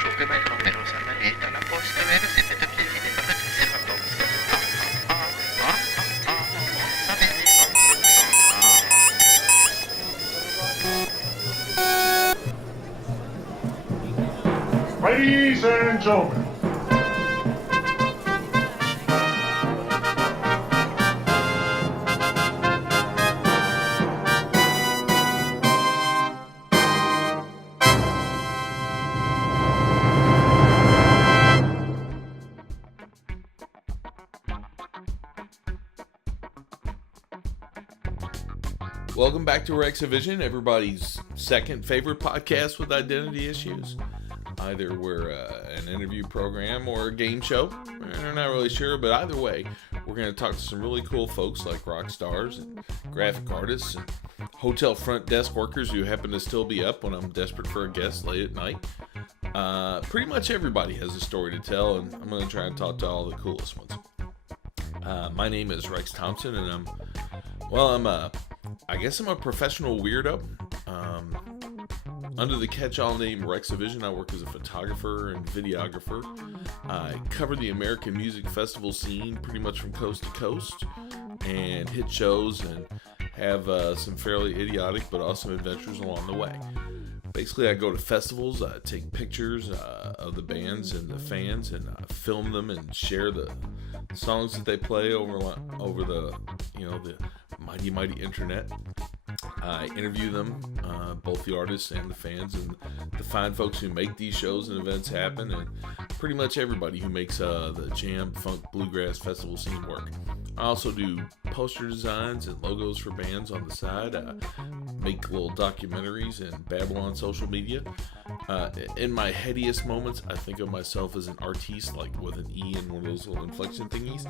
Szukaj numerosa manetta alla posta vera sempre da piedi per la terza posta. Ladies and gentlemen, welcome back to Rex-A-Vision, everybody's second favorite podcast with identity issues. Either we're an interview program or a game show. We're not really sure, but either way, we're going to talk to some really cool folks like rock stars and graphic artists and hotel front desk workers who happen to still be up when I'm desperate for a guest late at night. Pretty much everybody has a story to tell, and I'm going to try and talk to all the coolest ones. My name is Rex Thompson, and I guess I'm a professional weirdo. Under the catch-all name Rex-A-Vision, I work as a photographer and videographer. I cover the American music festival scene pretty much from coast to coast and hit shows and have some fairly idiotic but awesome adventures along the way. Basically, I go to festivals, take pictures of the bands and the fans, and film them and share the songs that they play over the mighty internet. I interview them, both the artists and the fans, and the fine folks who make these shows and events happen, and pretty much everybody who makes the jam, funk, bluegrass festival scene work. I also do poster designs and logos for bands on the side, make little documentaries and babble on social media. In my headiest moments, I think of myself as an artiste, like with an E and one of those little inflection thingies.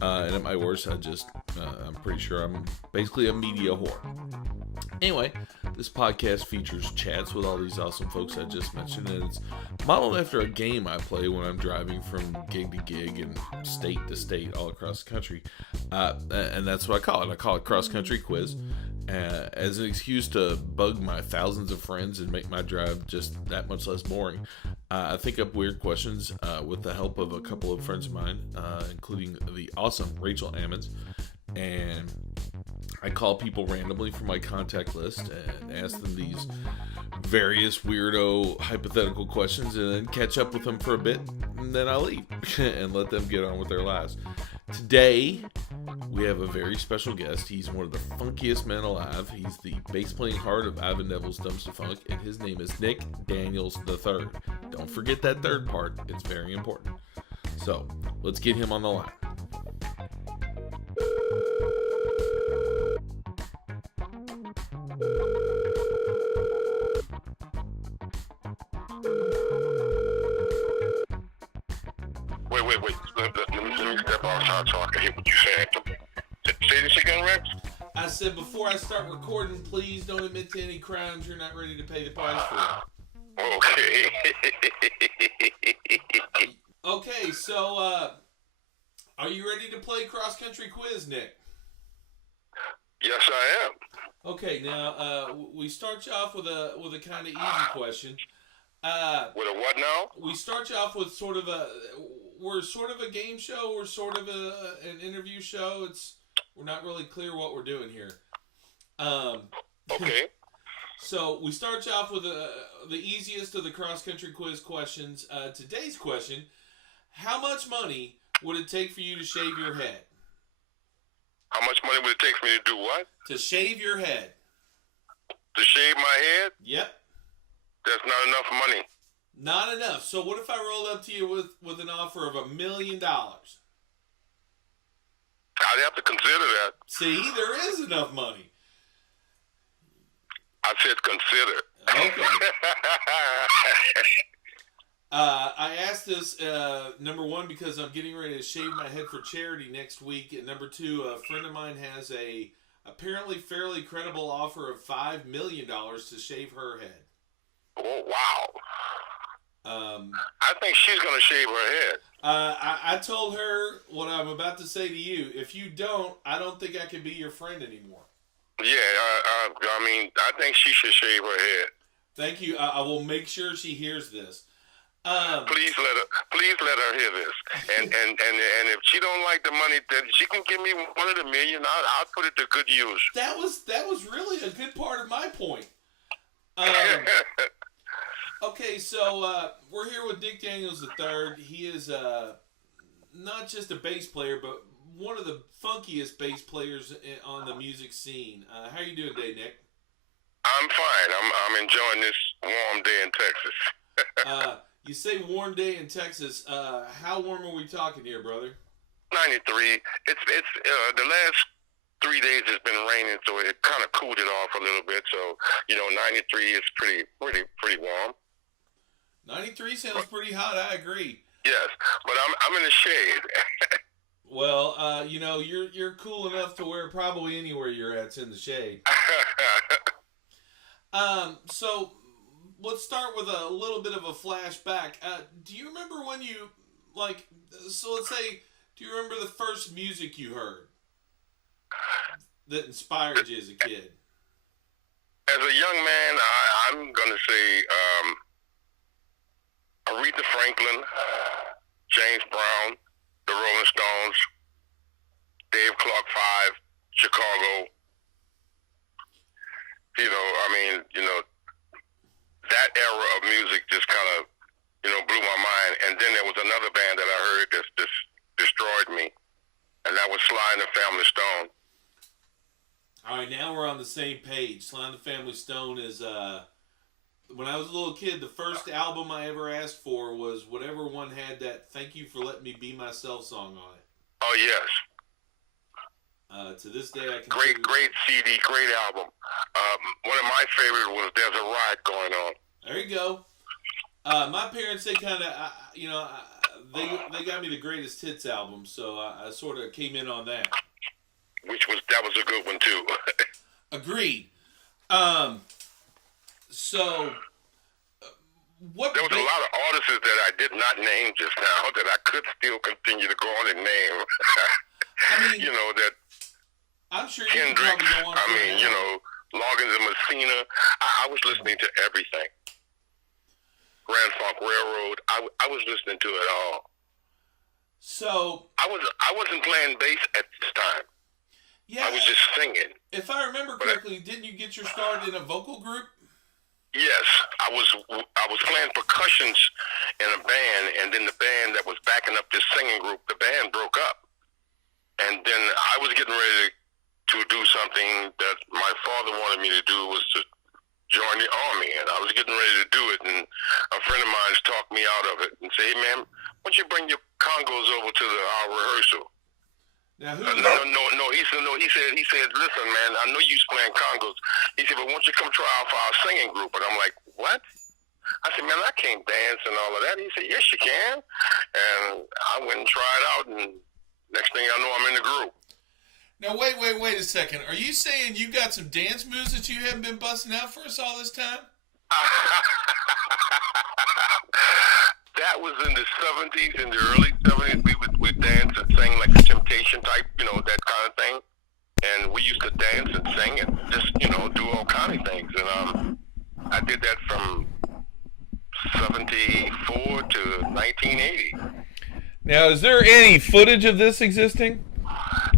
And at my worst, I'm pretty sure I'm basically a media whore. Anyway, this podcast features chats with all these awesome folks I just mentioned, and it's modeled after a game I play when I'm driving from gig to gig and state to state all across the country. And that's what I call it. I call it Cross Country Quiz. As an excuse to bug my thousands of friends and make my drive just that much less boring. I think up weird questions with the help of a couple of friends of mine, including the awesome Rachel Ammons. And I call people randomly from my contact list and ask them these various weirdo hypothetical questions and then catch up with them for a bit, and then I leave and let them get on with their lives. Today, we have a very special guest. He's one of the funkiest men alive. He's the bass-playing heart of Ivan Neville's Dumpstaphunk, and his name is Nick Daniels III. Don't forget that third part. It's very important. So, let's get him on the line. Wait. Let me step outside so I can hear what you said. Say this again, Rex? I said before I start recording, please don't admit to any crimes you're not ready to pay the price for. Okay. Okay, so, are you ready to play Cross Country Quiz, Nick? Yes, I am. Okay, now, we start you off with a kind of easy question. With a what now? We start you off with we're sort of a game show, we're sort of an interview show. We're not really clear what we're doing here. Okay. So we start you off with the easiest of the cross-country quiz questions. Today's question, how much money would it take for you to shave your head? How much money would it take for me to do what? To shave your head. To shave my head? Yep. That's not enough money. Not enough. So what if I rolled up to you with an offer of $1 million? I'd have to consider that. See, there is enough money. I said consider. Okay. I asked this, number one, because I'm getting ready to shave my head for charity next week. And number two, a friend of mine has a apparently fairly credible offer of $5 million to shave her head. Oh, wow. I think she's going to shave her head. I told her what I'm about to say to you. If you don't, I don't think I can be your friend anymore. Yeah, I mean, I think she should shave her head. Thank you. I will make sure she hears this. Please let her hear this. And if she don't like the money, then she can give me one of the million. I'll put it to good use. That was really a good part of my point. Okay, so we're here with Dick Daniels III. He is not just a bass player, but one of the funkiest bass players on the music scene. How are you doing today, Nick? I'm fine. I'm enjoying this warm day in Texas. You say warm day in Texas. How warm are we talking here, brother? 93. It's the last 3 days has been raining, so it kind of cooled it off a little bit. So 93 is pretty warm. 93 sounds pretty hot. I agree. Yes, but I'm in the shade. Well, you're cool enough to where probably anywhere you're at's in the shade. So let's start with a little bit of a flashback. Do you remember when you let's say, do you remember the first music you heard that inspired you as a kid? As a young man, I'm gonna say Aretha Franklin, James Brown, the Rolling Stones, Dave Clark 5, Chicago. That era of music just kind of, blew my mind. And then there was another band that I heard that just destroyed me, and that was Sly and the Family Stone. All right, now we're on the same page. Sly and the Family Stone is, when I was a little kid, the first album I ever asked for was whatever one had that "Thank You for Letting Me Be Myself" song on it. Oh, yes. To this day, I can... Great CD, great album. One of my favorite was "There's a Riot Going On." There you go. My parents, they kind of, they got me the Greatest Hits album, so I sort of came in on that. That was a good one too. Agreed. So, what? There was a lot of artists that I did not name just now that I could still continue to go on and name. I mean, that. I'm sure you Kendrick. can probably go on. Loggins and Messina. I was listening to everything. Grand Funk Railroad. I was listening to it all. So I wasn't playing bass at this time. Yeah, I was just singing. If I remember correctly, didn't you get your start in a vocal group? Yes, I was playing percussions in a band, and then the band that was backing up this singing group, the band broke up, and then I was getting ready to do something that my father wanted me to do, was to join the Army, and I was getting ready to do it, and a friend of mine talked me out of it and said, "Hey man, why don't you bring your congos over to our rehearsal?" Now, No. He said, "Listen, man, I know you's playing congos." He said, "But why don't you come try out for our singing group?" And I'm like, "What?" I said, "Man, I can't dance and all of that." He said, "Yes, you can." And I went and tried out, and next thing I know, I'm in the group. Now, wait a second. Are you saying you got some dance moves that you haven't been busting out for us all this time? That was in the 70s, in the early 70s. We would dance and sing like a Temptation type, that kind of thing. And we used to dance and sing and just, do all kind of things. And I did that from 74 to 1980. Now, is there any footage of this existing?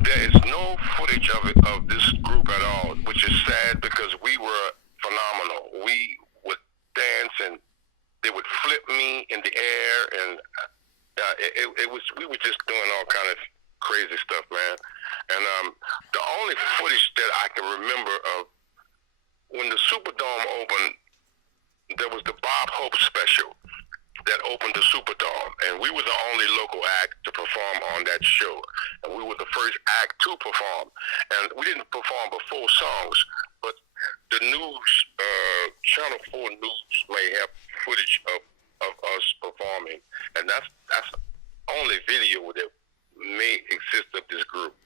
There is no footage of this group at all, which is sad because we were phenomenal. We would dance and they would flip me in the air, and we were just doing all kind of crazy stuff, man. And the only footage that I can remember of when the Superdome opened, there was the Bob Hope special that opened the Superdome, and we were the only local act to perform on that show, and we were the first act to perform. And we didn't perform but 4 songs, but the news, Channel 4 News may have footage of us performing, and that's the only video that may exist of this group.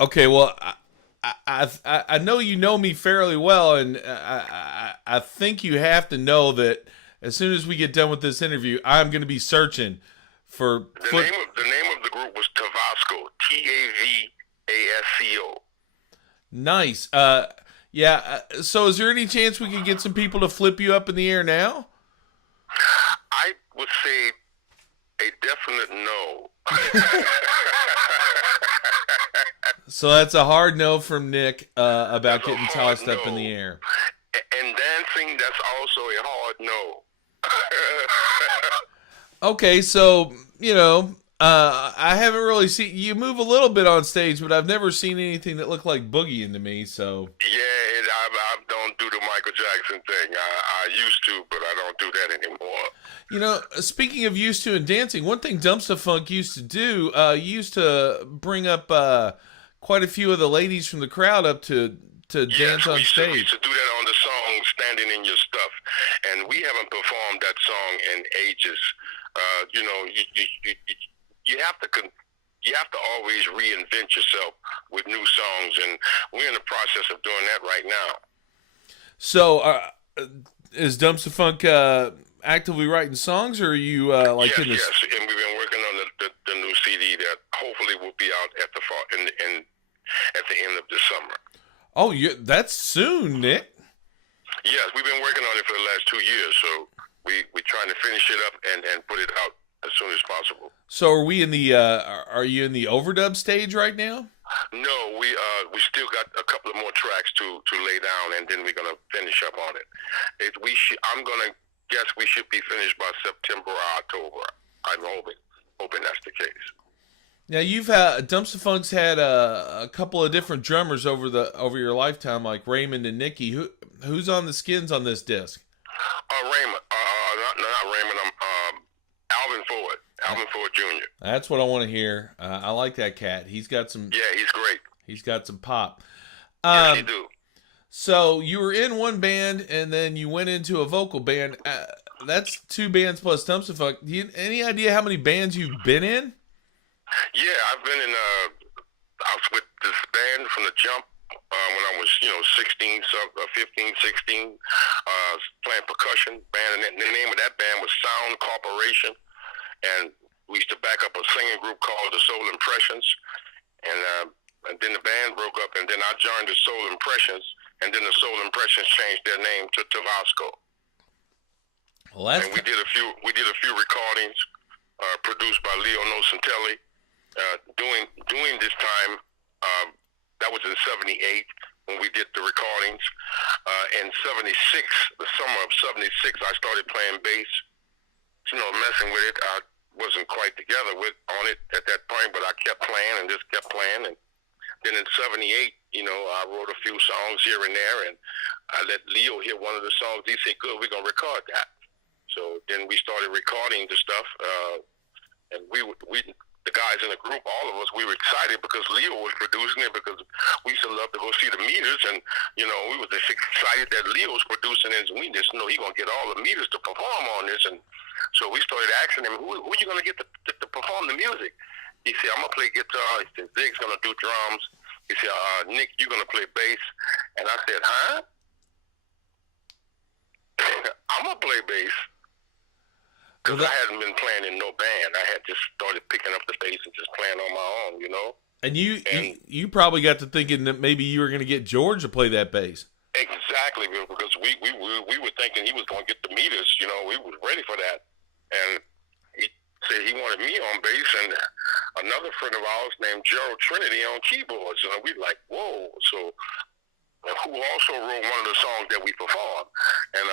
Okay, well, I know you know me fairly well, and I think you have to know that as soon as we get done with this interview, I'm going to be searching for... The name of the group was Tavasco, Tavasco. Nice. So is there any chance we could get some people to flip you up in the air now? say a definite no. So that's a hard no from Nick about That's a getting hard tossed up in no. the air. And dancing, that's also a hard no. Okay, so, you know, I haven't really seen you move a little bit on stage, but I've never seen anything that looked like boogieing to me, so. Yeah, I don't do the Michael Jackson thing. I used to, but I don't do that anymore. You know, speaking of used to and dancing, one thing Dumpstaphunk used to do, used to bring up quite a few of the ladies from the crowd up to dance on we stage. used to do that on the song "Standing in Your Stuff," and we haven't performed that song in ages. You know, you have to always reinvent yourself with new songs, and we're in the process of doing that right now. So, is Dumpstaphunk actively writing songs, or are you like in this? Yes, and we've been working on the new CD that hopefully will be out at the end of this summer. Oh, that's soon, Nick. Yes, we've been working on it for the last 2 years, so we're trying to finish it up and put it out as soon as possible. So, are we in the? Are you in the overdub stage right now? No, we still got a couple of more tracks to lay down, and then we're gonna finish up on it. I'm gonna guess we should be finished by September or October. I'm hoping that's the case. Now you've had Dumpstaphunk's had a couple of different drummers over your lifetime, like Raymond and Nikki. Who's on the skins on this disc? Raymond, not Raymond. Alvin Ford. Alvin Ford Jr. That's what I want to hear. I like that cat. He's got some. Yeah, he's great. He's got some pop. Yes, he do. So you were in one band, and then you went into a vocal band. That's two bands plus Dumpstaphunk. Any idea how many bands you've been in? Yeah, I've been in. I was with this band from the jump when I was, 16, 15, 16, playing percussion band, and the name of that band was Sound Corporation, and we used to back up a singing group called the Soul Impressions, and then the band broke up, and then I joined the Soul Impressions, and then the Soul Impressions changed their name to Tabasco. Well, and we did a few recordings produced by Leo Nocentelli. During this time, that was in '78 when we did the recordings. In '76, the summer of '76, I started playing bass. Messing with it. I wasn't quite together on it at that point, but I kept playing and just kept playing. And then in '78, I wrote a few songs here and there, and I let Leo hear one of the songs. He said, "Good, we're gonna record that." So then we started recording the stuff, and we the guys in the group, all of us, we were excited because Leo was producing it, because we used to love to go see the meters, and we were just excited that Leo was producing it, and we just know he's gonna get all the meters to perform on this. And so we started asking him, who you gonna get to perform the music? He said, "I'm gonna play guitar." He said, "Zig's gonna do drums." He said, "Nick, you're gonna play bass." And I said, "Huh?" I'm gonna play bass. Because I hadn't been playing in no band. I had just started picking up the bass and just playing on my own, And you probably got to thinking that maybe you were going to get George to play that bass. Exactly, because we were thinking he was going to get the meters. We were ready for that. And he said he wanted me on bass and another friend of ours named Gerald Trinity on keyboards. And we were like, whoa. So, who also wrote one of the songs that we performed. And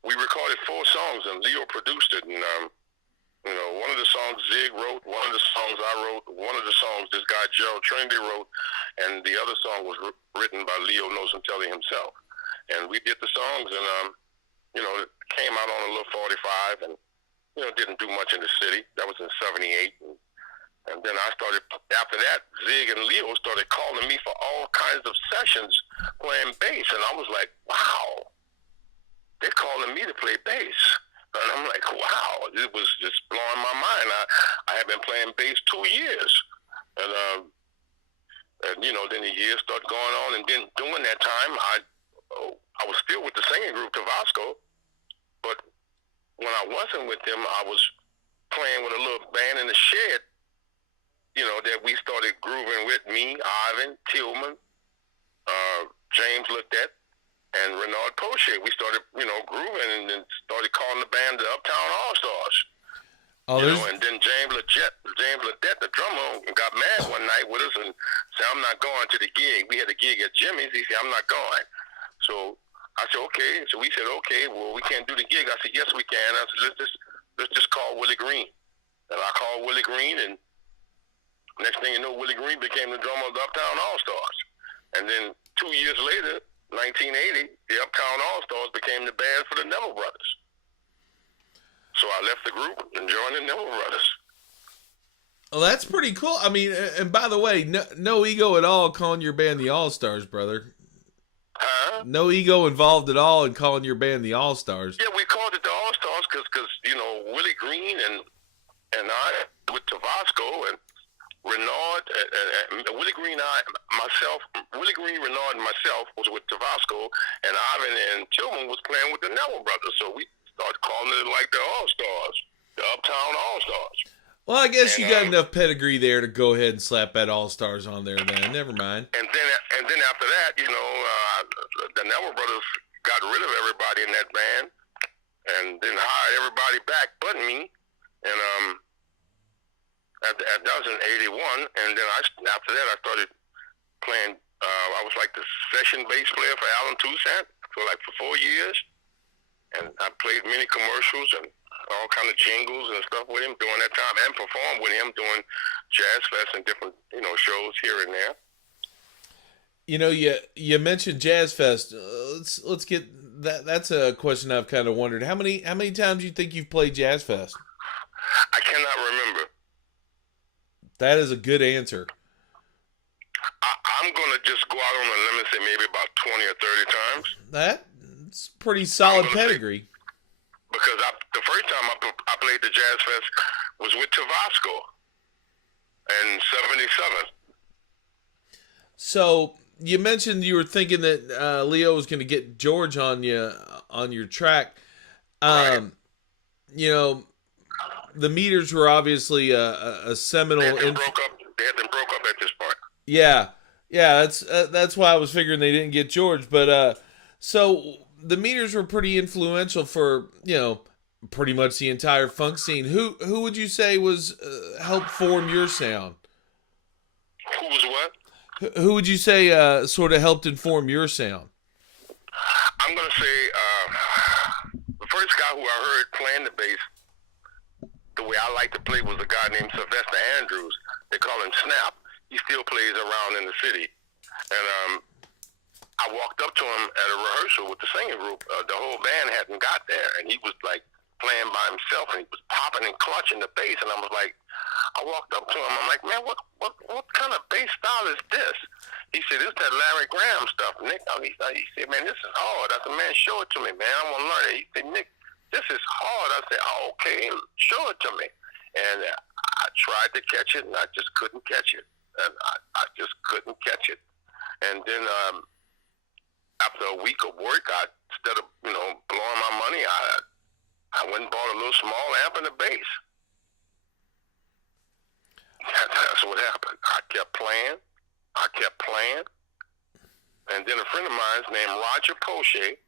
we recorded 4 songs, and Leo produced it. And, one of the songs Zig wrote, one of the songs I wrote, one of the songs this guy Gerald Trinity wrote, and the other song was written by Leo Nocentelli himself. And we did the songs, and, it came out on a little 45, and, didn't do much in the city. That was in '78. And then I started, after that, Zig and Leo started calling me for all kinds of sessions playing bass. And I was like, wow. They're calling me to play bass. And I'm like, wow, it was just blowing my mind. I had been playing bass 2 years. And then the years started going on. And then during that time, I was still with the singing group, Tabasco. But when I wasn't with them, I was playing with a little band in the shed, that we started grooving with, me, Ivan, Tillman, James Ledet, and Renard Poche. We started, grooving and then started calling the band the Uptown All-Stars. Oh, and then James Ledette, the drummer, got mad one night with us and said, I'm not going to the gig. We had a gig at Jimmy's. He said, I'm not going. So I said, okay. So we said, okay, well, we can't do the gig. I said, yes, we can. I said, let's just call Willie Green. And I called Willie Green, and next thing you know, Willie Green became the drummer of the Uptown All-Stars. And then 2 years later, 1980, the Uptown All-Stars became the band for the Neville Brothers. So I left the group and joined the Neville Brothers. Oh, that's pretty cool. I mean, and by the way, no ego at all calling your band the All-Stars, brother. Huh? No ego involved at all in calling your band the All-Stars. Yeah, we called it the All-Stars because Willie Green and I with Tabasco and Renard and Willie Green, Willie Green, Renard, and myself was with Tabasco, and Ivan and Tillman was playing with the Neville Brothers. So we started calling it like the All-Stars, the Uptown All-Stars. Well, I guess you got enough pedigree there to go ahead and slap that All-Stars on there then. Never mind. And then after that, the Neville Brothers got rid of everybody in that band and then hired everybody back but me. And that was in 81. And then after that, I started playing. I was like the session bass player for Alan Toussaint for 4 years. And I played many commercials and all kind of jingles and stuff with him during that time, and performed with him doing Jazz Fest and different, shows here and there. You mentioned Jazz Fest. Let's get that. That's a question I've kind of wondered. How many times do you think you've played Jazz Fest? I cannot remember. That is a good answer. I'm going to just go out on a limb and say maybe about 20 or 30 times. That's pretty solid pedigree. Because the first time I played the Jazz Fest was with Tabasco in 77. So you mentioned you were thinking that Leo was going to get George on your track. Right. The Meters were obviously a seminal. They had them broke up at this point. Yeah. That's why I was figuring they didn't get George. But so the Meters were pretty influential for pretty much the entire funk scene. Who would you say was helped form your sound? Who was what? Who would you say sort of helped inform your sound? I'm going to say the first guy who I heard playing the bass the way I like to play was a guy named Sylvester Andrews. They call him Snap. He still plays around in the city. And I walked up to him at a rehearsal with the singing group. The whole band hadn't got there, and he was like playing by himself, and he was popping and clutching the bass. And I was like, I walked up to him. I'm like, man, what kind of bass style is this? He said, it's that Larry Graham stuff, Nick. He said, man, this is hard. I said, man, show it to me, man. I want to learn it. He said, Nick, this is hard. I said, oh, okay, show it to me. And I tried to catch it, and I just couldn't catch it. And I just couldn't catch it. And then after a week of work, instead of blowing my money, I went and bought a little small amp and a bass. That's what happened. I kept playing. And then a friend of mine named Roger Poche,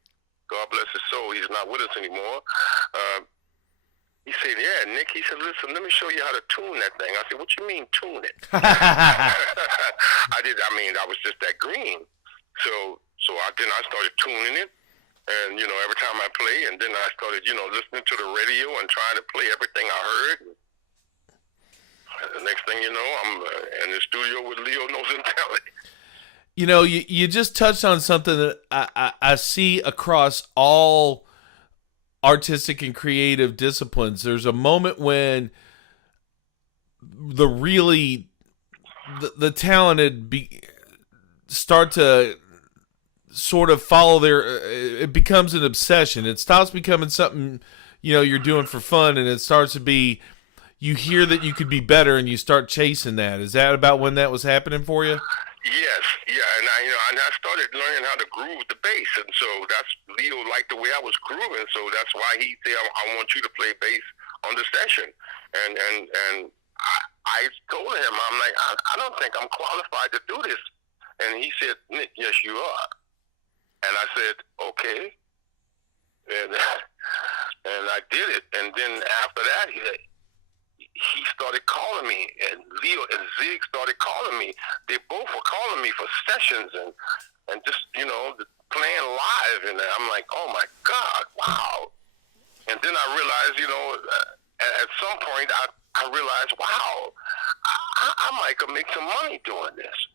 God bless his soul, he's not with us anymore. He said, yeah, Nick, he said, listen, let me show you how to tune that thing. I said, what you mean tune it? I was just that green. So I started tuning it. And, every time I play, and then I started, listening to the radio and trying to play everything I heard. And the next thing you know, I'm in the studio with Leo Knows and Talent. You just touched on something that I see across all artistic and creative disciplines. There's a moment when the talented start to sort of follow it becomes an obsession. It stops becoming something, you're doing for fun, and it starts to be, you hear that you could be better and you start chasing that. Is that about when that was happening for you? Yes, yeah, and I started learning how to groove the bass, and so that's Leo liked the way I was grooving, so that's why he said, I want you to play bass on the session, and I told him, I'm like, I don't think I'm qualified to do this, and he said, Nick, yes, you are, and I said, okay, and I did it, and then after that, started calling me, and Leo and Zig started calling me. They both were calling me for sessions and just, you know, playing live. And I'm like, oh my God, wow. And then I realized, you know, at some point I realized, wow, I might could make some money doing this.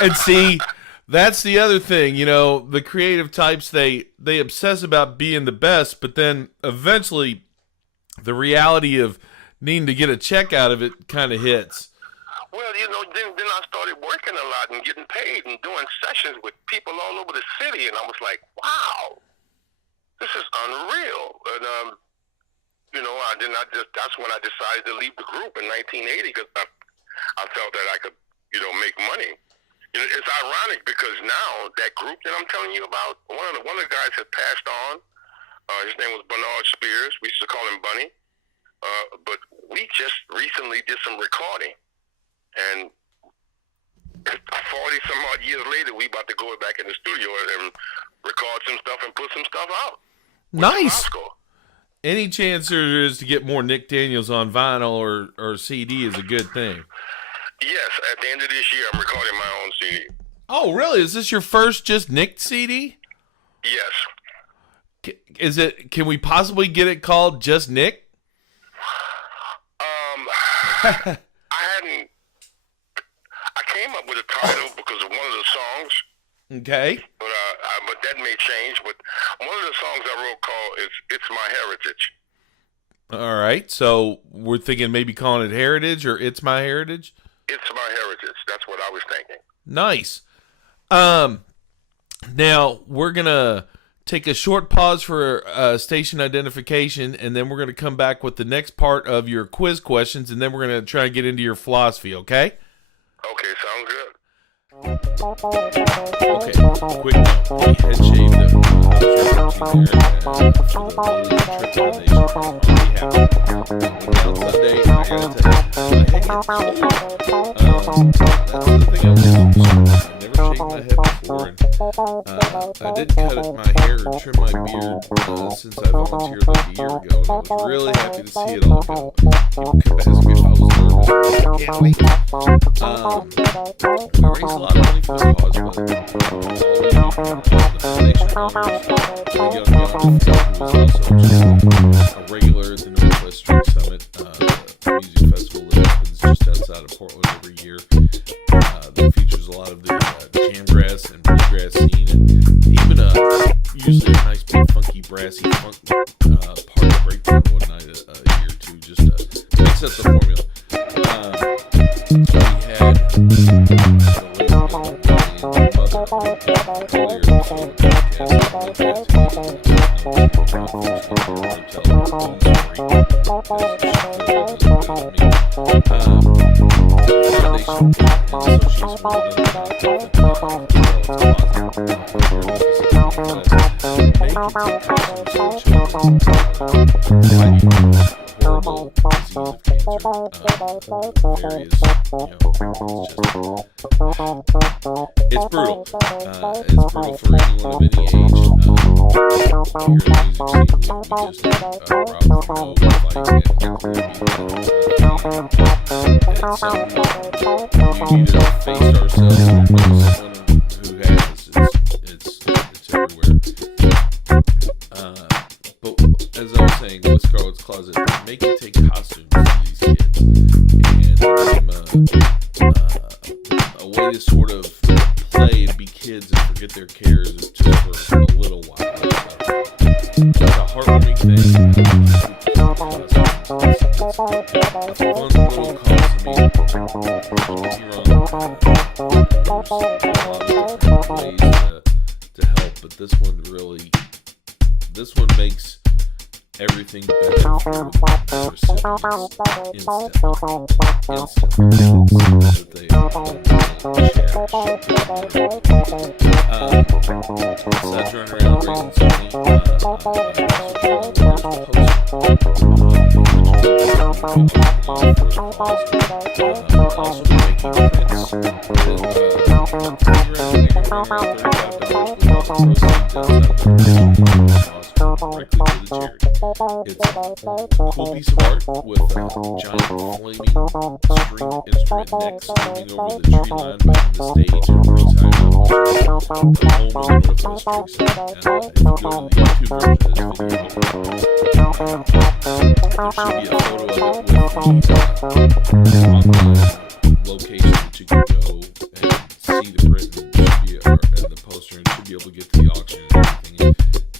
And see, that's the other thing, you know, the creative types, they obsess about being the best, but then eventually the reality of needing to get a check out of it kind of hits. Well, you know, then I started working a lot and getting paid and doing sessions with people all over the city, and I was like, wow, this is unreal. And you know, that's when I decided to leave the group in 1980, because I felt that I could, you know, make money. You know, it's ironic because now that group that I'm telling you about, one of the guys had passed on. His name was Bernard Spears. We used to call him Bunny. But we just recently did some recording, and 40 some odd years later, we about to go back in the studio and record some stuff and put some stuff out. Nice. Any chance there is to get more Nick Daniels on vinyl or CD is a good thing. Yes, at the end of this year, I'm recording my own CD. Oh, really? Is this your first just Nick CD? Yes. Is it? Can we possibly get it called Just Nick? I came up with a title because of one of the songs. Okay. But that may change. But one of the songs I wrote called "It's My Heritage." All right. So we're thinking maybe calling it Heritage or It's My Heritage. It's My Heritage. That's what I was thinking. Nice. Now we're gonna take a short pause for station identification, and then we're gonna come back with the next part of your quiz questions, and then we're gonna try and get into your philosophy. Okay? Okay, sounds good. Okay, quick head shave Sunday, I gotta tell you, that's the thing I've never shaved my head before, and I didn't cut my hair or trim my beard since I volunteered like a year ago, and I was really happy to see it all go. People kept asking me if I was nervous. I can't wait. We raised a lot of money for this cause, but the foundation owners, the young who was also just a regular at the Northwest Street Summit, music festival that happens just outside of Portland every year. That features a lot of the jamgrass and bluegrass scene, and even usually a nice big funky brassy funk party breakdown one night a year or two, just to mix up the formula. It's brutal. It's brutal for anyone of any age. Here in the music scene, we just rob from no fight and we need to face ourselves and know someone who has. It's everywhere. But as I was saying, with Scarlett's Closet, make it take costumes to these kids and give them a way to sort of play and be kids and forget their cares just for a little while. It's a heartwarming thing. It's a fun little cause to me. There's a lot of different ways to help, but this one makes everything better for recipients besides running around raising directly to the charity. It's a cool piece of art with a giant flaming string instrument neck swinging over the tree line behind the stage and brings high the home of the Northwest Drinks. If you go to the YouTube version of this video, there should be a photo of it with the online location that you can go and see the print and the poster, and should be able to get to the auction and everything.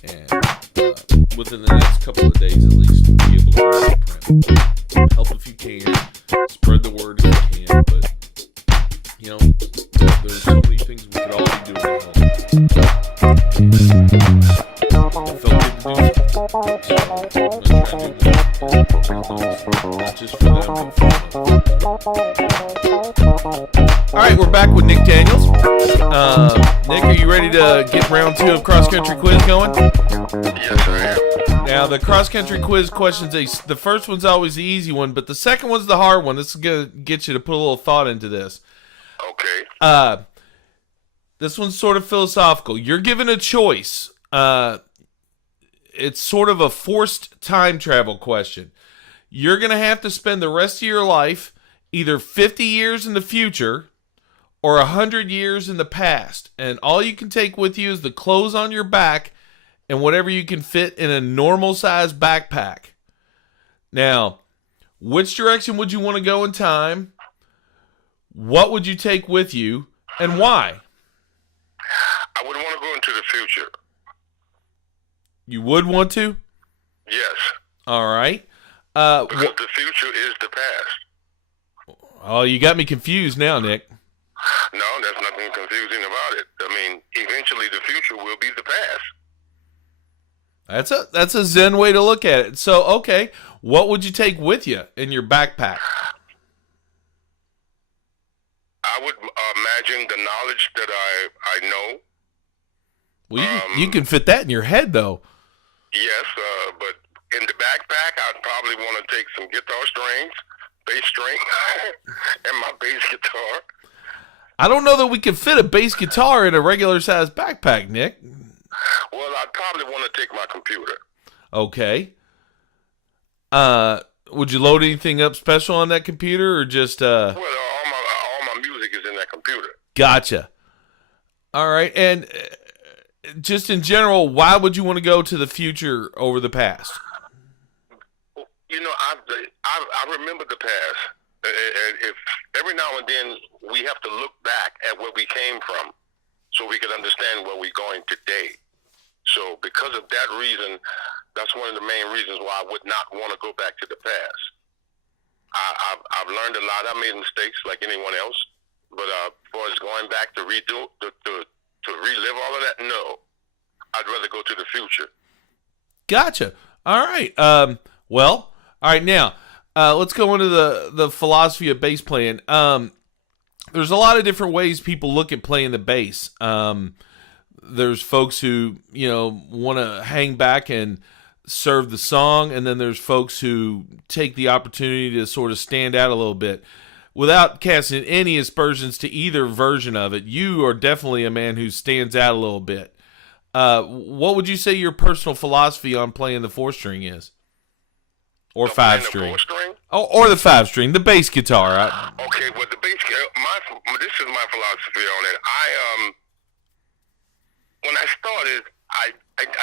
And within the next couple of days, at least, be able to read the print. Help if you can. Spread the word if you can. But you know, there's so many things we could all be doing at home. It felt good to do not just for them, but for all right, we're back with Nick Daniels. Nick, are you ready to get round 2 of cross country quiz going? Yes, I am. Now, the cross country quiz questions, the first one's always the easy one, but the second one's the hard one. This is going to get you to put a little thought into this. Okay. This one's sort of philosophical. You're given a choice. It's sort of a forced time travel question. You're going to have to spend the rest of your life either 50 years in the future or 100 years in the past. And all you can take with you is the clothes on your back and whatever you can fit in a normal-sized backpack. Now, which direction would you want to go in time? What would you take with you, and why? I would want to go into the future. You would want to? Yes. All right. Because the future is the past. Oh, you got me confused now, Nick. No, there's nothing confusing about it. I mean, eventually the future will be the past. That's a zen way to look at it. So, okay, what would you take with you in your backpack? I would imagine the knowledge that I know. Well, you can fit that in your head, though. Yes, but in the backpack, I'd probably want to take some guitar strings, bass string, and my bass guitar. I don't know that we can fit a bass guitar in a regular-sized backpack, Nick. Well, I'd probably want to take my computer. Okay. Would you load anything up special on that computer, or just Well, all my music is in that computer. Gotcha. All right, and just in general, why would you want to go to the future over the past? You know, I remember the past. If every now and then we have to look back at where we came from, so we can understand where we're going today. So, because of that reason, that's one of the main reasons why I would not want to go back to the past. I've learned a lot. I made mistakes like anyone else, but as far as going back to redo to relive all of that, no. I'd rather go to the future. Gotcha. All right. Well, all right. Now, let's go into the philosophy of bass playing. There's a lot of different ways people look at playing the bass. There's folks who, want to hang back and serve the song, and then there's folks who take the opportunity to sort of stand out a little bit. Without casting any aspersions to either version of it, you are definitely a man who stands out a little bit. What would you say your personal philosophy on playing the 4-string is? Or 5-string? Or the 5-string, the bass guitar. Okay, well, the bass guitar, this is my philosophy on it. When I started, I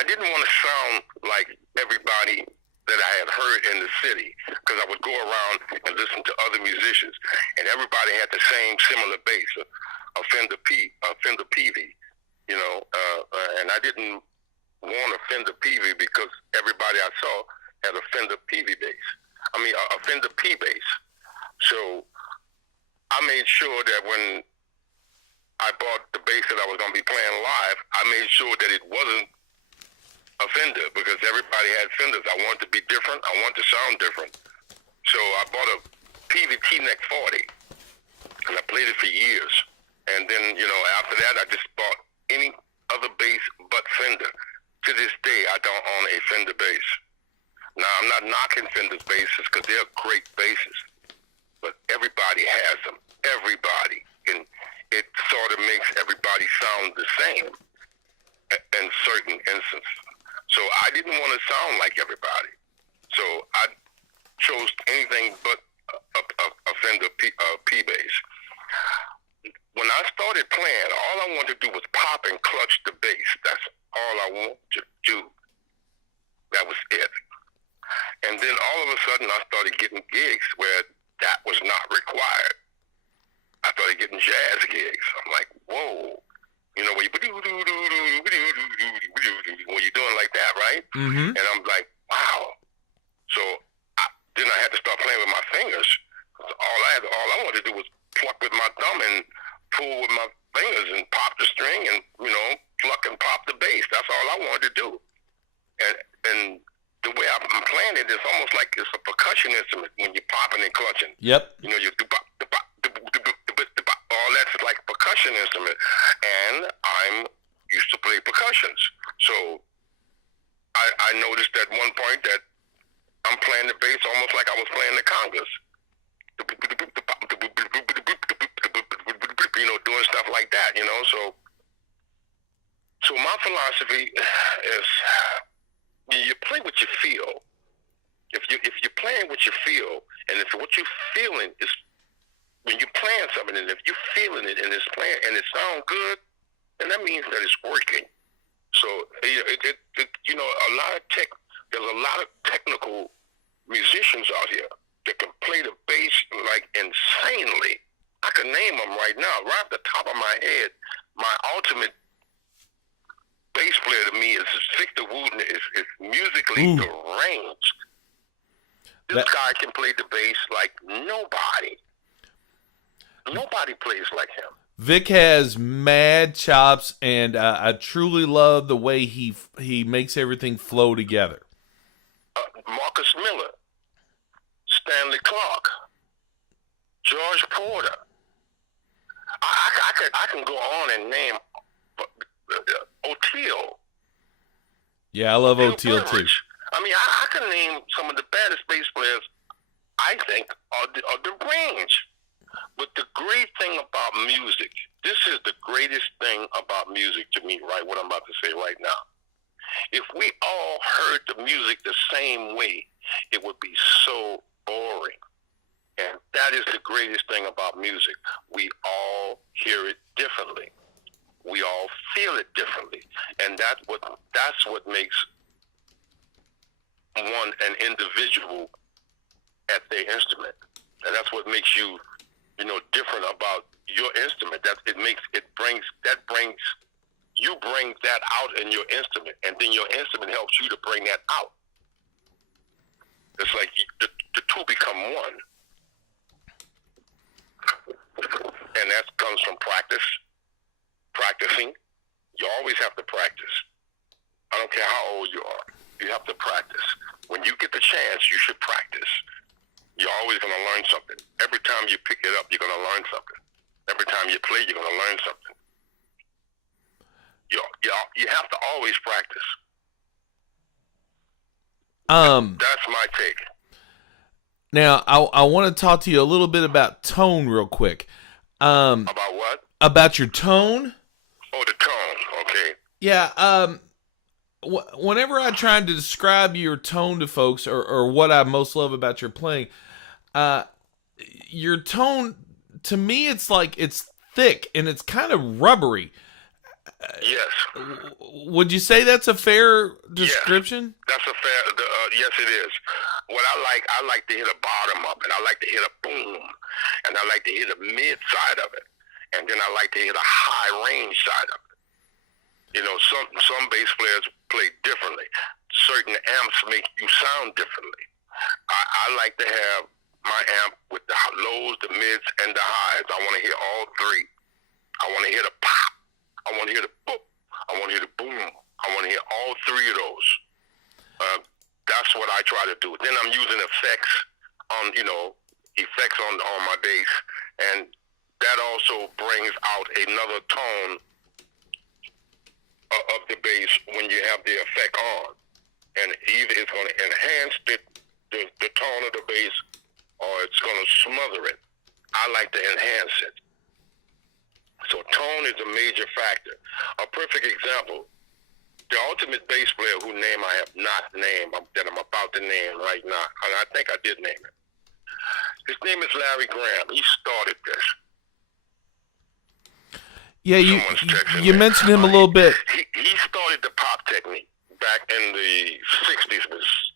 didn't want to sound like everybody that I had heard in the city, because I would go around and listen to other musicians, and everybody had the same similar bass, a Fender Peavey, and I didn't want a Fender Peavey because everybody I saw had a Fender Peavey bass. A Fender P bass. So I made sure that when I bought the bass that I was going to be playing live, I made sure that it wasn't a Fender, because everybody had Fenders. I wanted to be different. I wanted to sound different. So I bought a Peavey T-Neck 40, and I played it for years. And then, after that, I just bought any other bass but Fender. To this day, I don't own a Fender bass. Now, I'm not knocking Fender's basses because they're great basses, but everybody has them. Everybody. And it sort of makes everybody sound the same in certain instances. So I didn't want to sound like everybody. So I chose anything but a Fender P bass. When I started playing, all I wanted to do was pop and clutch the bass. That's all I wanted to do. That was it. And then all of a sudden, I started getting gigs where that was not required. I started getting jazz gigs. I'm like, whoa. You know, when you're doing like that, right? Mm-hmm. And I'm like, wow. So then I had to start playing with my fingers. All I wanted to do was pluck with my thumb and pull with my fingers and pop the string and, you know, pluck and pop the bass. That's all I wanted to do. And the way I'm playing it is almost like it's a percussion instrument when you're popping and clutching. Yep. You know, you do pop, all that's like a percussion instrument. And I'm used to play percussions. So I noticed at one point that I'm playing the bass almost like I was playing the congas. You know, doing stuff like that, you know. So my philosophy is you play what you feel. If you're playing what you feel, and if what you're feeling is when you're playing something, and if you're feeling it and it's playing and it sounds good, then that means that it's working. So you know, there's a lot of technical musicians out here that can play the bass like insanely. I can name them right now, right off the top of my head. My ultimate bass player to me is Victor Wooten. Is musically deranged. This guy can play the bass like nobody. Nobody plays like him. Vic has mad chops, and I truly love the way he makes everything flow together. Marcus Miller, Stanley Clark, George Porter. I can go on and name O'Teal. Yeah, I love O'Teal too. I mean, I can name some of the baddest bass players I think are the range. But the great thing about music, this is the greatest thing about music to me, right? What I'm about to say right now. If we all heard the music the same way, it would be so boring. And that is the greatest thing about music. We all hear it differently. We all feel it differently. And that's what makes one an individual at their instrument. And that's what makes you, you know, different about your instrument. You bring that out in your instrument, and then your instrument helps you to bring that out. It's like the two become one. And that comes from practicing. You always have to practice. I don't care how old you are. You have to practice. When you get the chance, you should practice. You're always going to learn something. Every time you pick it up, you're going to learn something. Every time you play, you're going to learn something. You have to always practice. That's my take. Now, I want to talk to you a little bit about tone real quick. About what? About your tone. Oh, the tone. Okay. Yeah. Whenever I tried to describe your tone to folks, or what I most love about your playing, your tone, to me, it's like it's thick and it's kind of rubbery. Yes. Would you say that's a fair description? Yeah, that's a fair. Yes, it is. What I like to hit a bottom up, and I like to hit a boom, and I like to hit a mid side of it, and then I like to hit a high range side of it. You know, some bass players play differently. Certain amps make you sound differently. I like to have my amp with the lows, the mids, and the highs. I want to hear all three. I want to hear the pop. I want to hear the boop. I want to hear the boom. I want to hear all three of those. That's what I try to do. Then I'm using effects on my bass, and that also brings out another tone of the bass when you have the effect on. And either it's going to enhance the tone of the bass, or it's going to smother it. I like to enhance it. So tone is a major factor. A perfect example, the ultimate bass player whose name I have not named, that I'm about to name right now. And I think I did name it. His name is Larry Graham. He started this. Yeah, you mentioned him a little bit. He started the pop technique back in the 60s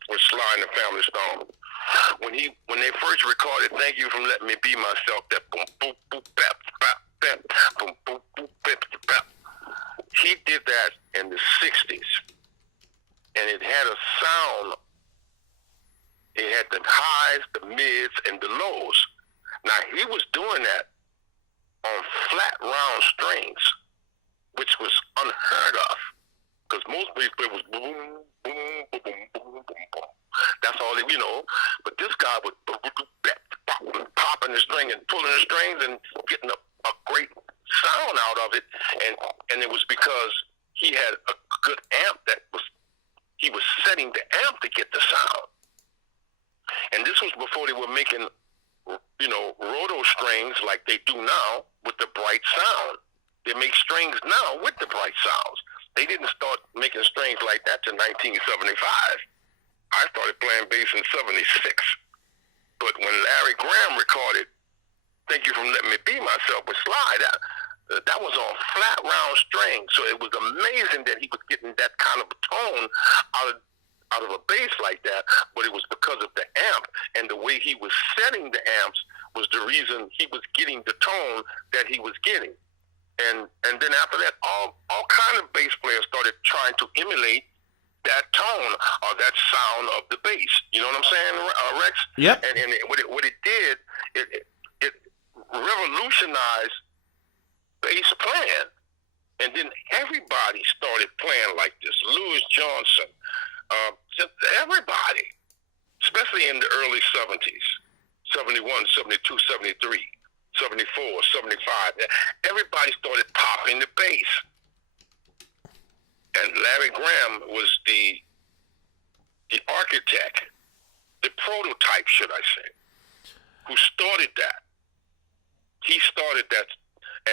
with Sly and the Family Stone. When they first recorded "Thank You for Letting Me Be Myself," that boom boom boom bap bap bap boom boom boom bap bap. He did that in the 60s, and it had a sound. It had the highs, the mids, and the lows. Now he was doing that on flat round strings, which was unheard of, because most bass players was boom, boom, boom, boom, boom, boom, boom. That's all they, But this guy was popping the string and pulling the strings and getting a great sound out of it, and it was because he had a good amp he was setting the amp to get the sound. And this was before they were making, roto strings like they do now with the bright sound. They make strings now with the bright sounds. They didn't start making strings like that till 1975. I started playing bass in 76. But when Larry Graham recorded "Thank You for Letting Me Be Myself" with Sly, that was on flat round strings. So it was amazing that he was getting that kind of tone out of a bass like that, but it was because of the amp, and the way he was setting the amps was the reason he was getting the tone that he was getting. And then after that, all kind of bass players started trying to emulate that tone or that sound of the bass. You know what I'm saying, Rex? Yep. And what it did, it revolutionized bass playing, and then everybody started playing like this. Louis Johnson, just everybody, especially in the early 70s, 71, 72, 73, 74, 75. Everybody started popping the bass. And Larry Graham was the architect, the prototype, should I say, who started that. He started that,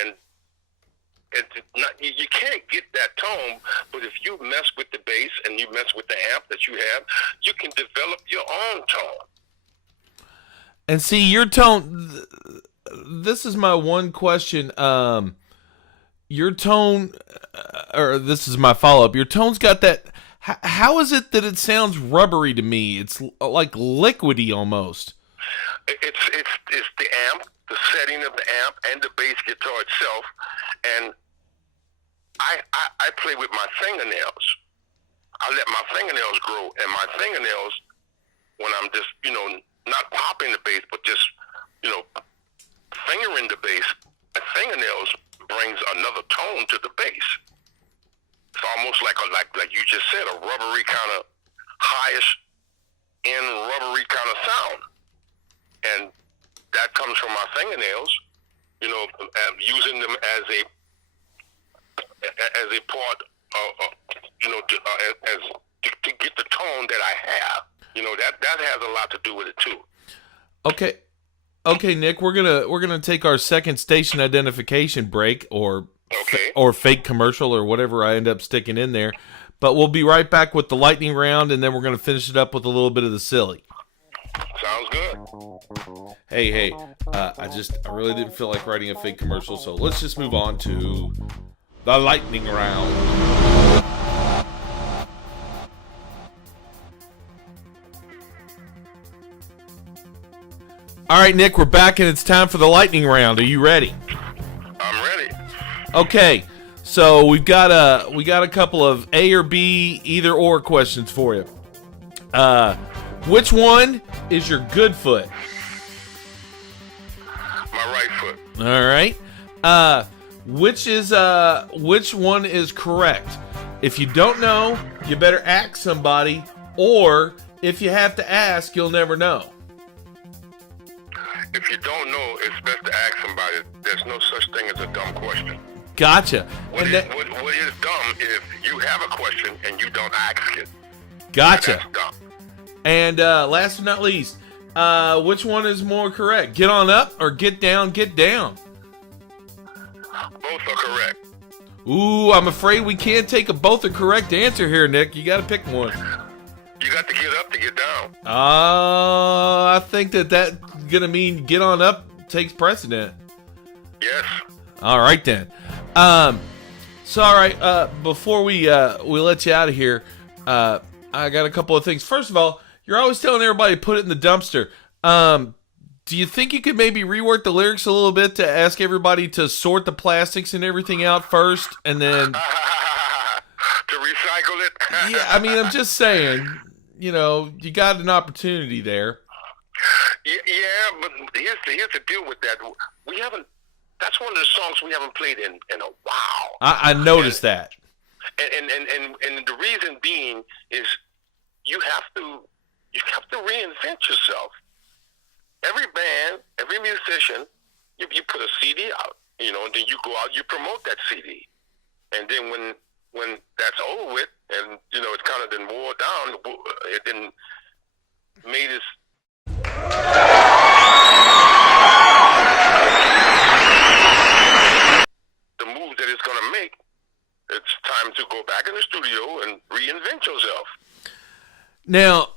and you can't get that tone, but if you mess with the bass and you mess with the amp that you have, you can develop your own tone. And see, your tone, this is my one question. Your tone, or this is my follow-up, your tone's got that, how is it that it sounds rubbery to me? It's like liquidy almost. It's the amp, the setting of the amp, and the bass guitar itself. And I play with my fingernails. I let my fingernails grow, and my fingernails, when I'm just, not popping the bass, but just, fingering the bass, my fingernails brings another tone to the bass. It's almost like you just said, a rubbery kind of highest end rubbery kind of sound. And that comes from my fingernails, using them as a part of, to get the tone that I have. That has a lot to do with it too. Okay, Nick, we're gonna take our second station identification break, or fake commercial, or whatever I end up sticking in there. But we'll be right back with the lightning round, and then we're gonna finish it up with a little bit of the silly. Sounds good. Hey, I really didn't feel like writing a fake commercial, so let's just move on to the lightning round. All right, Nick, we're back, and it's time for the lightning round. Are you ready? I'm ready. Okay, so we got a couple of A or B, either or questions for you. Which one is your good foot? My right foot. All right. Which one is correct? If you don't know, you better ask somebody, or if you have to ask, you'll never know. If you don't know, it's best to ask somebody. There's no such thing as a dumb question. Gotcha. What is dumb is you have a question and you don't ask it. Gotcha. That's dumb. And last but not least, which one is more correct? Get on up or get down, get down? Both are correct. Ooh, I'm afraid we can't take both the correct answer here, Nick. You got to pick one. You got to get up to get down. I think that's gonna mean get on up takes precedent. Yes. All right then. So all right. Before we let you out of here, I got a couple of things. First of all, you're always telling everybody to put it in the dumpster. Do you think you could maybe rework the lyrics a little bit to ask everybody to sort the plastics and everything out first, and then to recycle it? yeah, I mean, I'm just saying, you got an opportunity there. Yeah, but here's the deal with that. We haven't. That's one of the songs we haven't played in a while. I noticed that. And the reason being is you have to reinvent yourself. Every band, every musician, you put a CD out, and then you go out, you promote that CD, and then when that's over with, and it's kind of then wore down, it then made its the move that it's gonna make. It's time to go back in the studio and reinvent yourself. Now,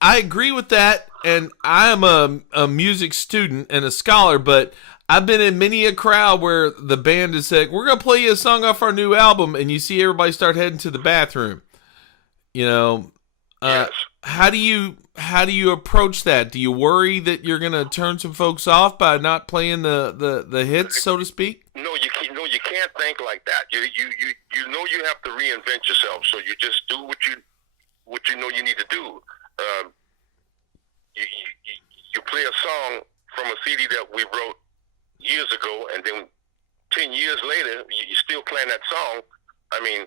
I agree with that, and I am a music student and a scholar, but I've been in many a crowd where the band has said, we're going to play you a song off our new album, and you see everybody start heading to the bathroom. Yes. How do you approach that? Do you worry that you're going to turn some folks off by not playing the hits, so to speak? No, you can't think like that. You you have to reinvent yourself, so you just do what you know you need to do. You play a song from a CD that we wrote years ago, and then 10 years later, you're still playing that song. I mean,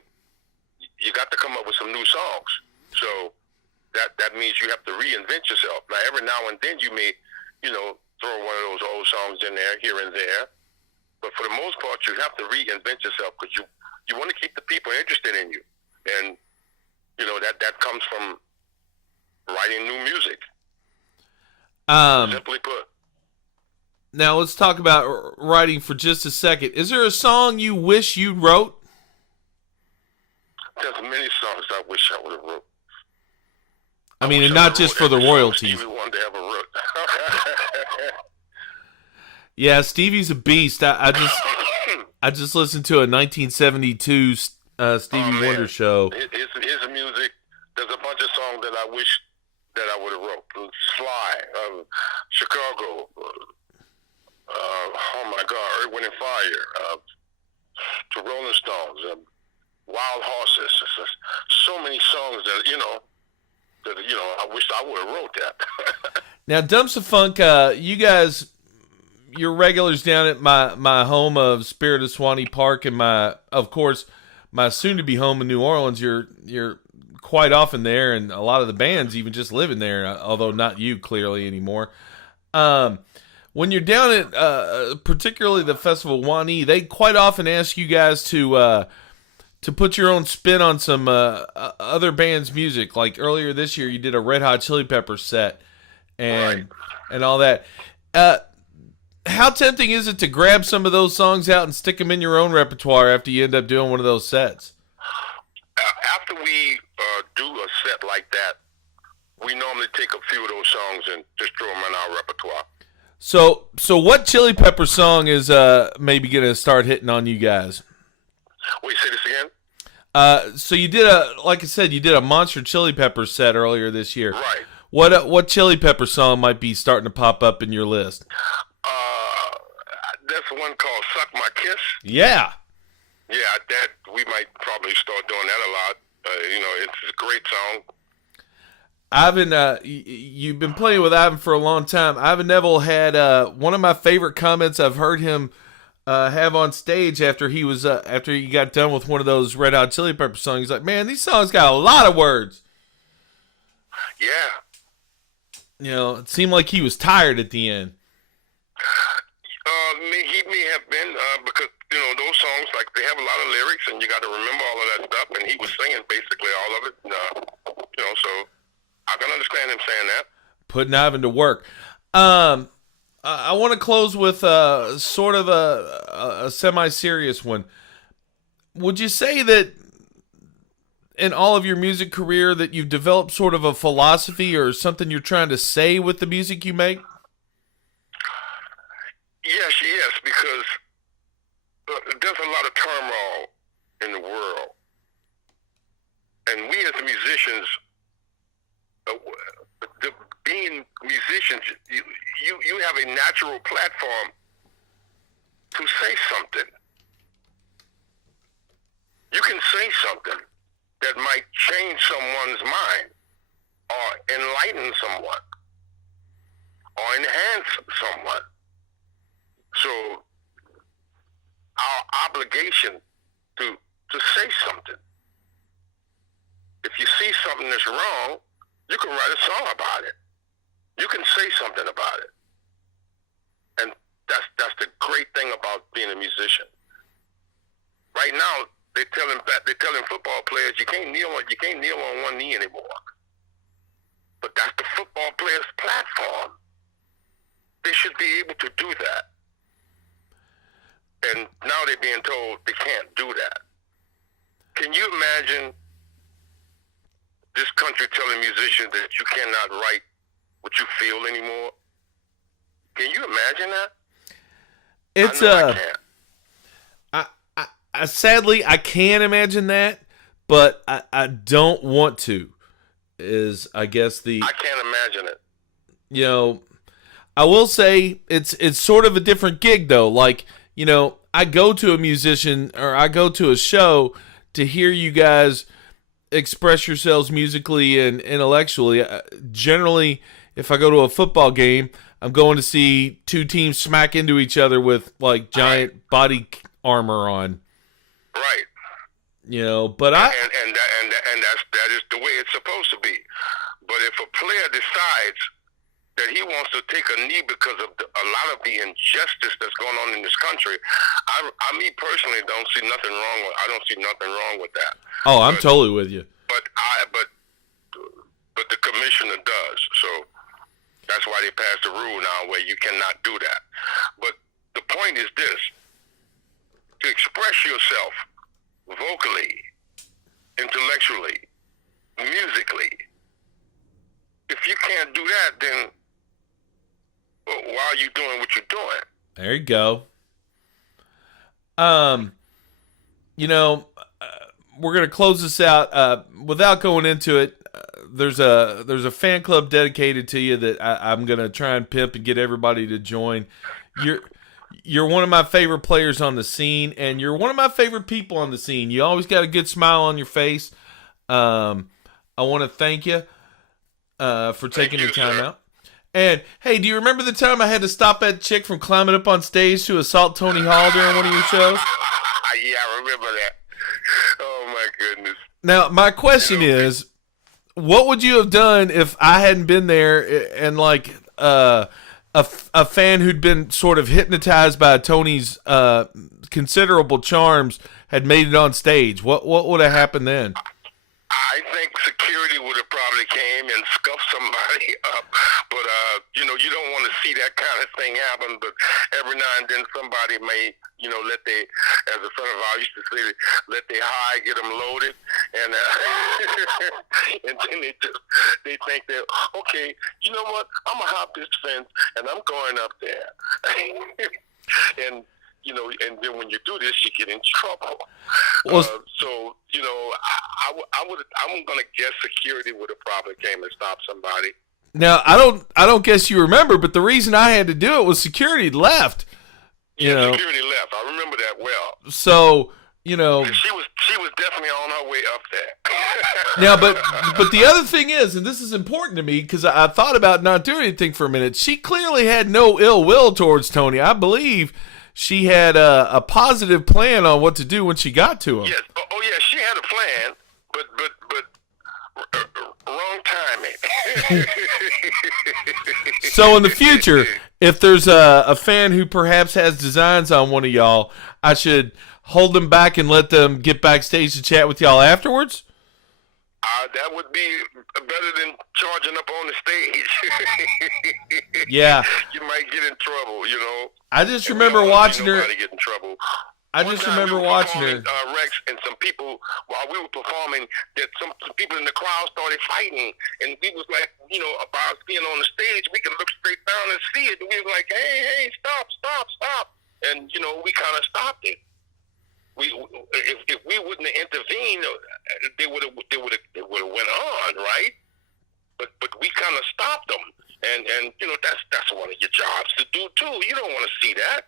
you got to come up with some new songs. So that means you have to reinvent yourself. Now, every now and then you may, throw one of those old songs in there, here and there. But for the most part, you have to reinvent yourself because you want to keep the people interested in you. And, that comes from writing new music. Simply put. Now let's talk about writing for just a second. Is there a song you wish you wrote? There's many songs I wish I would have wrote. I mean, and not just for the royalties. Stevie Wonder ever wrote. Yeah, Stevie's a beast. I just listened to a 1972 Stevie Wonder show. His music. There's a bunch of songs that I wish that I would have wrote. Sly, Chicago. Oh my God, Earth, Wind and Fire. To Rolling Stones. Wild Horses. So many songs that I wish I would have wrote that. Now, Dumpstaphunk, you guys, you're regulars down at my home of Spirit of Swanee Park, and of course, my soon-to-be home in New Orleans. You're quite often there, and a lot of the bands even just living there, although not you clearly anymore. When you're down at particularly the Festival Wanee, they quite often ask you guys to put your own spin on some other bands' music. Like earlier this year, you did a Red Hot Chili Peppers set and all that. How tempting is it to grab some of those songs out and stick them in your own repertoire after you end up doing one of those sets? After we do a set like that, we normally take a few of those songs and just throw them in our repertoire. So what Chili Pepper song is maybe going to start hitting on you guys? Wait, say this again? So you did like I said, you did a Monster Chili Pepper set earlier this year. Right. What Chili Pepper song might be starting to pop up in your list? That's one called Suck My Kiss. Yeah. Yeah, that we might probably start doing that a lot. It's a great song. Ivan, you've been playing with Ivan for a long time. Ivan Neville had one of my favorite comments I've heard him have on stage after he got done with one of those Red Hot Chili Pepper songs. He's like, man, these songs got a lot of words. Yeah. It seemed like he was tired at the end. He may have been because those songs, like, they have a lot of lyrics, and you got to remember all of that stuff. And he was singing basically all of it. So I can understand him saying that. Putting Ivan to work. I want to close with sort of a semi-serious one. would you say that in all of your music career that you've developed sort of a philosophy or something you're trying to say with the music you make? Yes, because there's a lot of turmoil in the world, and we as musicians, being musicians, you have a natural platform to say something. You can say something that might change someone's mind, or enlighten someone, or enhance someone. So our obligation to say something. If you see something that's wrong, you can write a song about it. You can say something about it. And that's the great thing about being a musician. Right now, they're telling football players you can't kneel on one knee anymore. But that's the football players' platform. They should be able to do that. And now they're being told they can't do that. Can you imagine this country telling musicians that you cannot write what you feel anymore? Can you imagine that? It's I can't. Sadly, I can imagine that, but I don't want to. Is I guess I can't imagine it. You know, I will say it's sort of a different gig though. Like, you know, I go to a musician or I go to a show to hear you guys express yourselves musically and intellectually. Generally, if I go to a football game, I'm going to see two teams smack into each other with like giant body armor on. Right. You know, but that is the way it's supposed to be. But if a player decides that he wants to take a knee because of a lot of the injustice that's going on in this country, I me personally don't see nothing wrong with. I don't see nothing wrong with that. Oh, I'm totally with you. But the commissioner does. So that's why they passed a rule now where you cannot do that. But the point is this: to express yourself vocally, intellectually, musically. If you can't do that, then why are you doing what you're doing? There you go. You know, we're gonna close this out without going into it. There's a fan club dedicated to you that I'm gonna try and pimp and get everybody to join. You're one of my favorite players on the scene, and you're one of my favorite people on the scene. You always got a good smile on your face. I want to thank you for taking the time out. And, hey, do you remember the time I had to stop that chick from climbing up on stage to assault Tony Hall during one of your shows? Yeah, I remember that. Oh, my goodness. Now, my question is, what would you have done if I hadn't been there and, like, a fan who'd been sort of hypnotized by Tony's considerable charms had made it on stage? What would have happened then? I think security would have probably came and scuffed somebody up, but you know, you don't want to see that kind of thing happen. But every now and then, somebody may, you know, let they, as a friend of ours used to say, let their high get them loaded, and and then they think that, okay, you know what, I'm gonna hop this fence and I'm going up there, and. You know, and then when you do this, you get in trouble. Well, so, you know, I'm going to guess security would have probably came and stopped somebody. Now, I don't guess you remember, but the reason I had to do it was security left. You know, security left. I remember that well. So, you know, she was definitely on her way up there. Now, but the other thing is, and this is important to me because I thought about not doing anything for a minute. She clearly had no ill will towards Tony. I believe she had a positive plan on what to do when she got to him. Yes. Oh yeah, she had a plan, but wrong timing. So in the future, if there's a fan who perhaps has designs on one of y'all, I should hold them back and let them get backstage to chat with y'all afterwards? That would be better than charging up on the stage. Yeah. You might get in trouble, you know. I just remember watching her. Get in trouble. I just remember watching her. Rex, and some people, while we were performing, that some people in the crowd started fighting, and we was like, about being on the stage, we can look straight down and see it, and we was like, hey, stop, and we kind of stopped it. If we wouldn't have intervened, they would have went on, right? But we kind of stopped them, and that's one of your jobs to do too. You don't want to see that.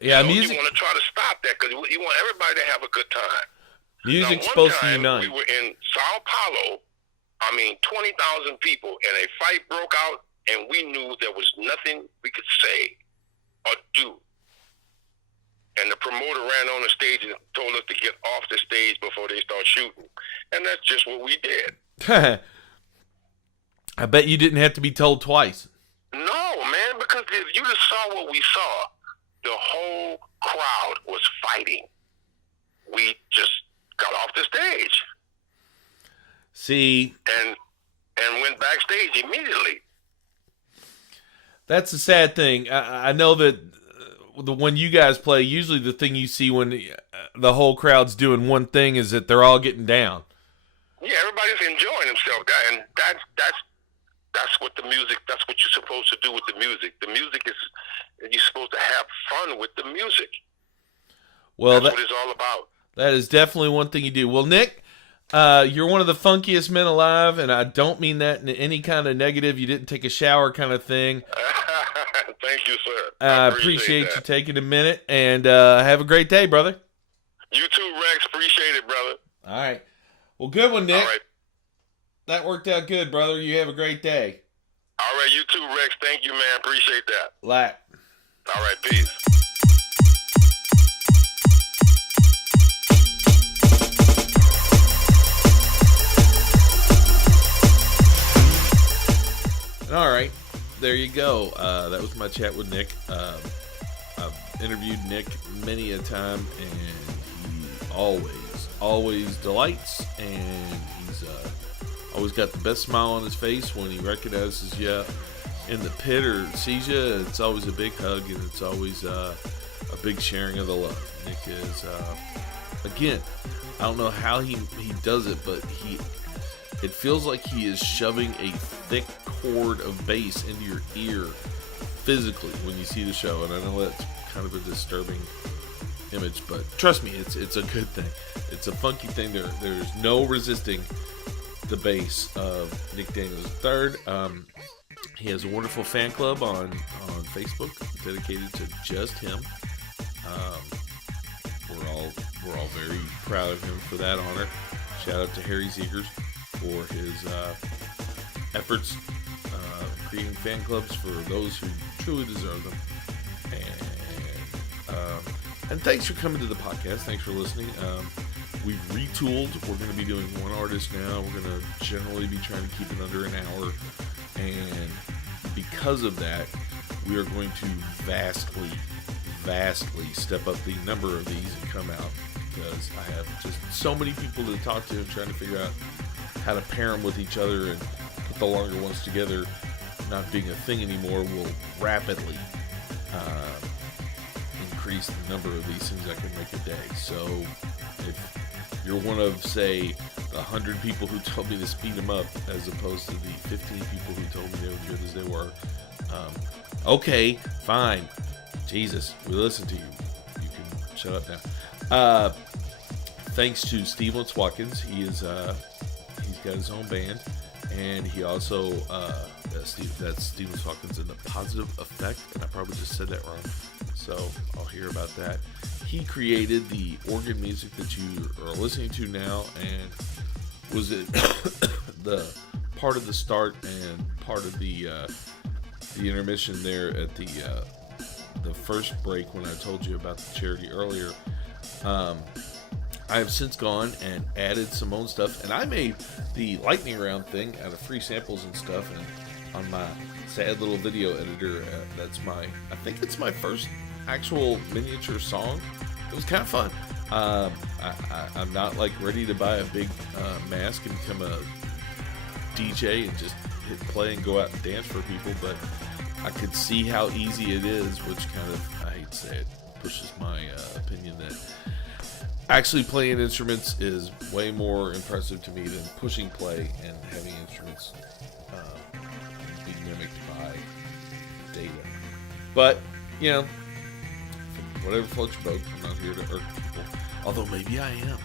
Yeah, music. You want to try to stop that because you want everybody to have a good time. Music's supposed to unite. We were in Sao Paulo. 20,000 people, and a fight broke out, and we knew there was nothing we could say or do. And the promoter ran on the stage and told us to get off the stage before they start shooting. And that's just what we did. I bet you didn't have to be told twice. No, man, because if you just saw what we saw, the whole crowd was fighting. We just got off the stage. See. And went backstage immediately. That's the sad thing. I know that when you guys play, usually the thing you see when the whole crowd's doing one thing is that they're all getting down. Yeah, everybody's enjoying themselves, and that's what the music. That's what you're supposed to do with the music. The music is you're supposed to have fun with the music. Well, that's what it's all about. That is definitely one thing you do. Well, Nick, you're one of the funkiest men alive, and I don't mean that in any kind of negative. You didn't take a shower kind of thing. Thank you, sir. I appreciate you taking a minute, and have a great day, brother. You too, Rex. Appreciate it, brother. All right. Well, good one, Nick. All right. That worked out good, brother. You have a great day. All right, you too, Rex. Thank you, man. Appreciate that. Lat. All right, peace. All right, there you go. That was my chat with Nick. I've interviewed Nick many a time, and he always delights, and he's always got the best smile on his face when he recognizes you in the pit or sees you. It's always a big hug, and it's always a big sharing of the love. Nick is, again, I don't know how he does it, but it feels like he is shoving a thick cord of bass into your ear physically when you see the show, and I know that's kind of a disturbing image, but trust me, it's a good thing. It's a funky thing. There's no resisting the bass of Nick Daniels III. He has a wonderful fan club on Facebook dedicated to just him. We're all very proud of him for that honor. Shout out to Harry Zegers for his efforts creating fan clubs for those who truly deserve them. And thanks for coming to the podcast. Thanks for listening. We've retooled. We're going to be doing one artist now. We're going to generally be trying to keep it under an hour. And because of that, we are going to vastly step up the number of these and come out, because I have just so many people to talk to and trying to figure out how to pair them with each other and put the longer ones together. Not being a thing anymore will rapidly increase the number of these things I can make a day. So if you're one of, say, 100 people who told me to speed them up as opposed to the 15 people who told me they were good as they were, okay, fine. Jesus, we listen to you. You can shut up now. Thanks to Steve Watkins. He's got his own band, and he also that's Steve Watkins and the Positive Effect, and I probably just said that wrong, so I'll hear about that. He created the organ music that you are listening to now, and was it the part of the start and part of the intermission there at the first break when I told you about the charity earlier. I have since gone and added some own stuff, and I made the lightning round thing out of free samples and stuff, and on my sad little video editor, I think it's my first actual miniature song. It was kind of fun. I'm not like ready to buy a big mask and become a DJ and just hit play and go out and dance for people, but I could see how easy it is, which kind of, I hate to say it, pushes my opinion that actually playing instruments is way more impressive to me than pushing play and having instruments be mimicked by data. But, you know, whatever floats your boat. I'm not here to irk people, although maybe I am.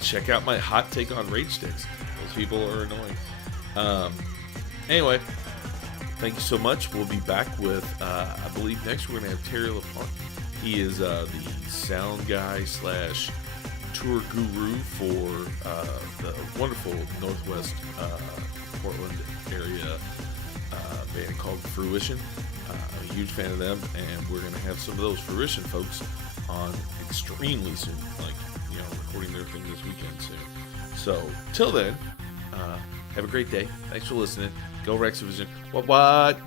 Check out my hot take on rage sticks. Those people are annoying. Anyway, thank you so much. We'll be back with, I believe next we're going to have Terry LaPlante. He is the sound guy / tour guru for the wonderful Northwest Portland area band called Fruition. I'm a huge fan of them, and we're going to have some of those Fruition folks on extremely soon, like, you know, recording their thing this weekend soon. So, till then, have a great day. Thanks for listening. Go Rex Division. What?